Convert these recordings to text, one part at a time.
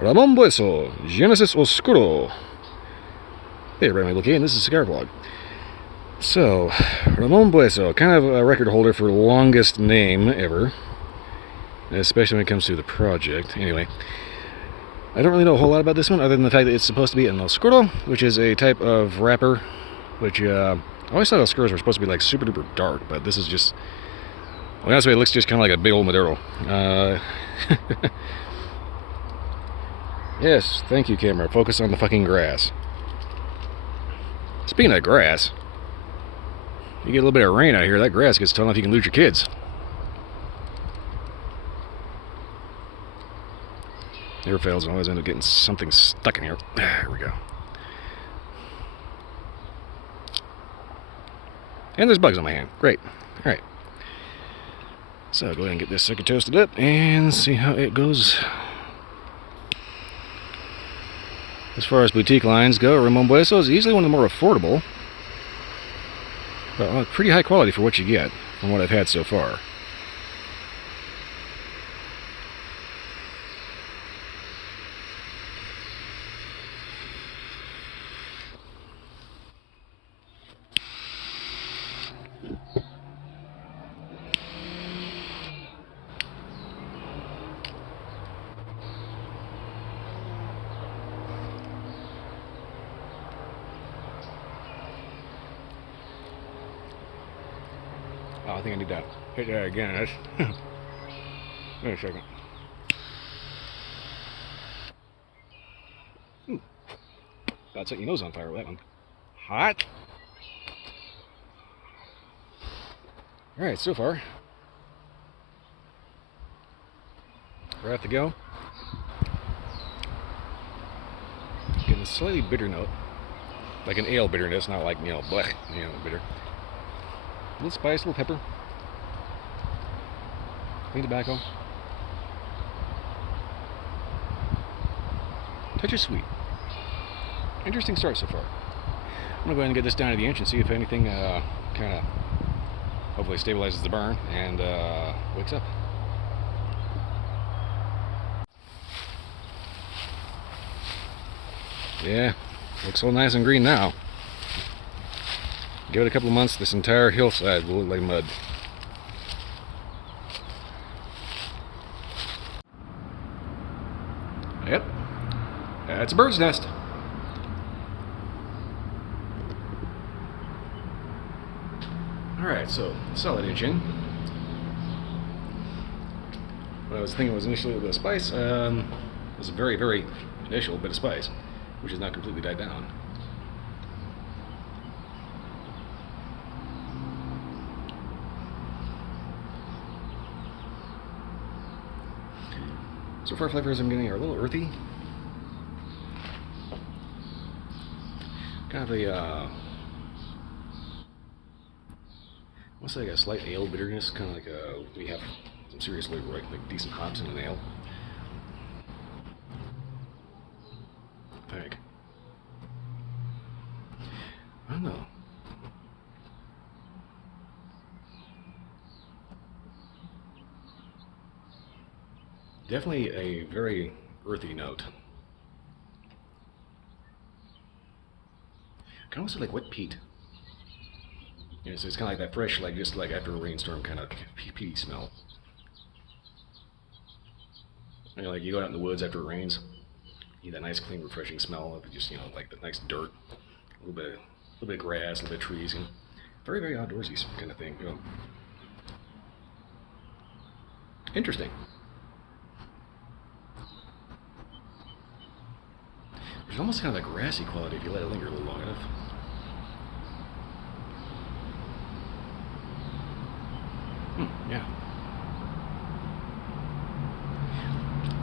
Ramon Bueso, Genesis Oscuro. Hey everybody, look in. This is Cigar Vlog. So, Ramon Bueso, kind of a record holder for longest name ever, especially when it comes to the project. Anyway, I don't really know a whole lot about this one other than the fact that it's supposed to be an Oscuro, which is a type of wrapper, which I always thought Oscuros were supposed to be like super duper dark, but this is just, well, honestly, it looks just kind of like a big old Maduro. Yes, thank you, camera. Focus on the fucking grass. Speaking of grass, you get a little bit of rain out here, that grass gets tall enough you can lose your kids. Never fails, I always end up getting something stuck in here. There we go. And there's bugs on my hand. Great. Alright. So go ahead and get this sucker toasted up and see how it goes. As far as boutique lines go, Ramon Bueso is easily one of the more affordable, but pretty high quality for what you get, from what I've had so far. Oh, I think I need to hit that again. Wait a second. Ooh. About to set your nose on fire with that one. Hot. Alright, so far. We're at the go. Getting a slightly bitter note. Like an ale bitterness, not like, blech, bitter. A little spice, a little pepper. Clean tobacco. Touch of sweet. Interesting start so far. I'm going to go ahead and get this down to the inch and see if anything kind of hopefully stabilizes the burn and wakes up. Yeah, looks all nice and green now. Give it a couple of months, this entire hillside will look like mud. Yep, that's a bird's nest. Alright, so solid inch in. What I was thinking was initially a bit of spice. It was a very, very initial bit of spice, which is not completely died down. So far, flavors I'm getting are a little earthy. Kind of a, I want to say like a slight ale bitterness, kind of like we have some seriously like decent hops in an ale. I think. I don't know. Definitely a very earthy note. Kind of like wet peat. So it's kind of like that fresh, like just like after a rainstorm kind of peaty smell. Like you go out in the woods after it rains, you get that nice, clean, refreshing smell of just like the nice dirt, a little bit of grass, a little bit of trees, very, very outdoorsy kind of thing. Interesting. There's almost kind of a grassy quality if you let it linger a little long enough. Yeah.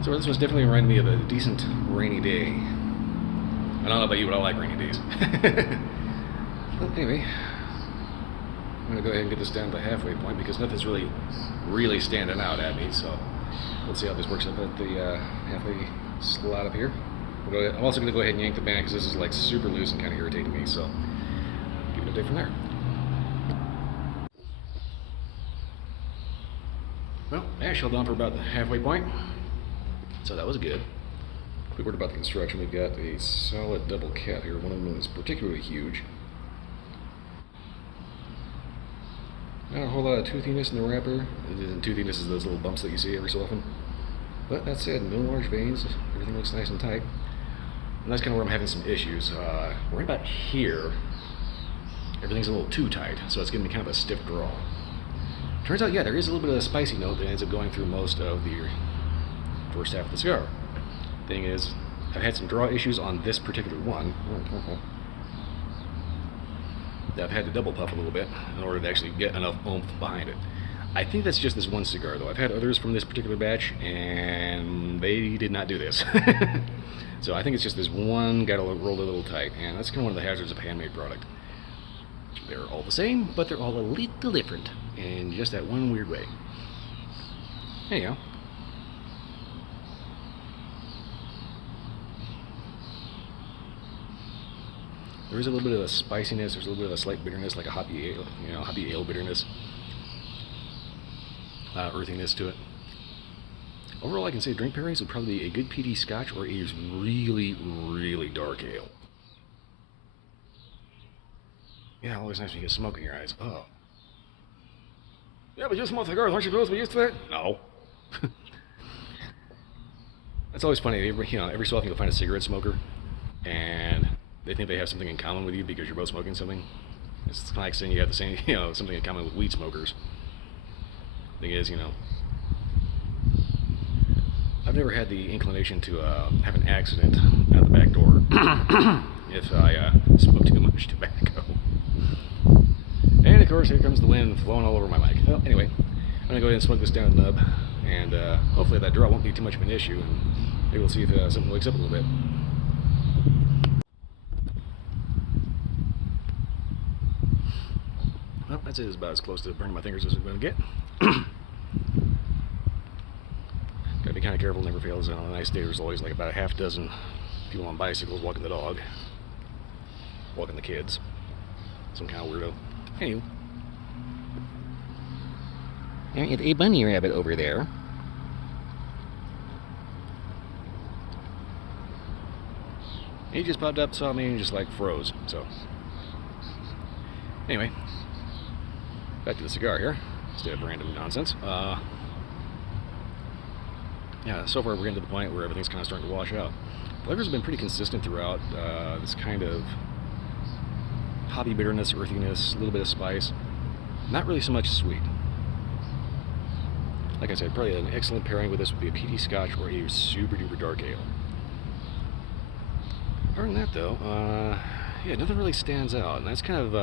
So this was definitely reminding me of a decent rainy day. I don't know about you, but I like rainy days. But anyway, I'm going to go ahead and get this down to the halfway point because nothing's really standing out at me. So let's see how this works up at the halfway slot up here. I'm also going to go ahead and yank the band because this is like super loose and kind of irritating me, so give it a day from there. Well, ash held on for about the halfway point, so that was good. Quick word about the construction. We've got a solid double cap here. One of them is particularly huge. Not a whole lot of toothiness in the wrapper. And toothiness is those little bumps that you see every so often. But that said, no large veins. Everything looks nice and tight. And that's kind of where I'm having some issues. Right about here, everything's a little too tight, so it's giving me kind of a stiff draw. Turns out, yeah, there is a little bit of a spicy note that ends up going through most of the first half of the cigar. Thing is, I've had some draw issues on this particular one. I've had to double puff a little bit in order to actually get enough oomph behind it. I think that's just this one cigar, though. I've had others from this particular batch, and they did not do this. So I think it's just this one got rolled a little tight, and that's kind of one of the hazards of a handmade product. They're all the same, but they're all a little different in just that one weird way. Anyhow. There is a little bit of a spiciness, there's a little bit of a slight bitterness, like a hoppy ale, hoppy ale bitterness. Earthiness to it. Overall, I can say drink pairings would probably be a good peaty scotch or a really, really dark ale. Yeah, always nice when you get smoke in your eyes. Oh. Yeah, but you smoke cigars, aren't you supposed to be used to that? No. That's always funny. Every so often you'll find a cigarette smoker, and they think they have something in common with you because you're both smoking something. It's kind of like saying you have the same, something in common with weed smokers. Thing is, I've never had the inclination to have an accident out the back door if I smoke too much tobacco. And of course, here comes the wind flowing all over my mic. Well, anyway, I'm gonna go ahead and smoke this down the nub, and hopefully that draw won't be too much of an issue, and maybe we'll see if something wakes up a little bit. Well, that's it. It's about as close to burning my fingers as I'm going to get. Gotta be kind of careful, never fails. On a nice day, there's always like about a half dozen people on bicycles walking the dog, walking the kids. Some kind of weirdo. Anyway. There is a bunny rabbit over there. He just popped up, saw me, and just like froze. So, anyway. Back to the cigar here, instead of random nonsense. Yeah, so far we're getting to the point where everything's kind of starting to wash out. Flavors have been pretty consistent throughout. This kind of hoppy bitterness, earthiness, a little bit of spice. Not really so much sweet. Like I said, probably an excellent pairing with this would be a peaty scotch or a super duper dark ale. Other than that though, yeah, nothing really stands out, and that's kind of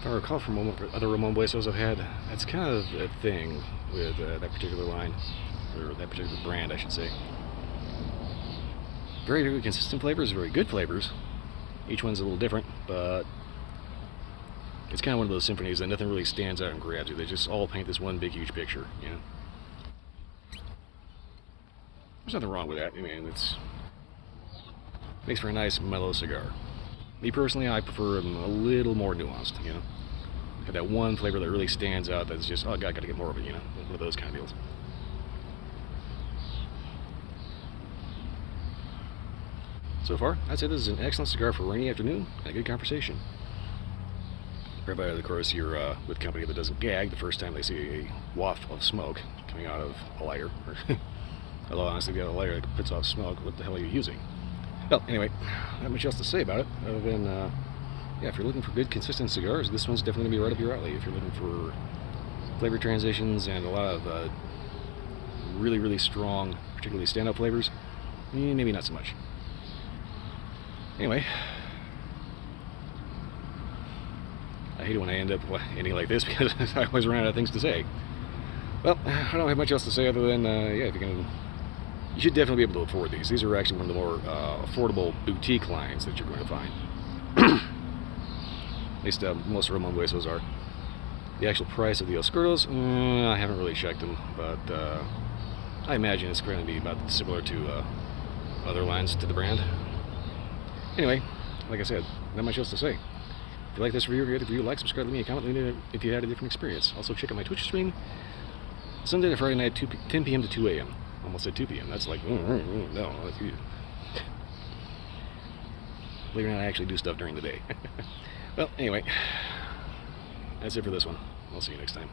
if I recall from other Ramon Buesos I've had, that's kind of a thing with that particular line, or that particular brand, I should say. Very, very consistent flavors, very good flavors. Each one's a little different, but it's kind of one of those symphonies that nothing really stands out and grabs you. They just all paint this one big, huge picture, There's nothing wrong with that. I mean, makes for a nice, mellow cigar. Me personally, I prefer them a little more nuanced, Got that one flavor that really stands out that's just, oh god, gotta get more of it, one of those kind of deals. So far, I'd say this is an excellent cigar for a rainy afternoon and a good conversation. Provided, of course, you're with company that doesn't gag the first time they see a waft of smoke coming out of a lighter. Although, honestly, if you have a lighter that puts off smoke, what the hell are you using? Well, anyway, not much else to say about it, other than, yeah, if you're looking for good, consistent cigars, this one's definitely going to be right up your alley. If you're looking for flavor transitions and a lot of really, really strong, particularly standout flavors, maybe not so much. Anyway, I hate it when I end up ending like this because I always run out of things to say. Well, I don't have much else to say other than, yeah, you should definitely be able to afford these. These are actually one of the more affordable boutique lines that you're going to find. At least most Ramon Buesos are. The actual price of the Oscuros, I haven't really checked them, but I imagine it's going to be about similar to other lines to the brand. Anyway, like I said, not much else to say. If you like this review, like, subscribe, leave me a comment, let me know if you had a different experience. Also check out my Twitch stream, Sunday to Friday night, 10 p.m. to 2 a.m. Almost said 2 p.m. That's like, no. Believe it or not, I actually do stuff during the day. Well, anyway, that's it for this one. I'll see you next time.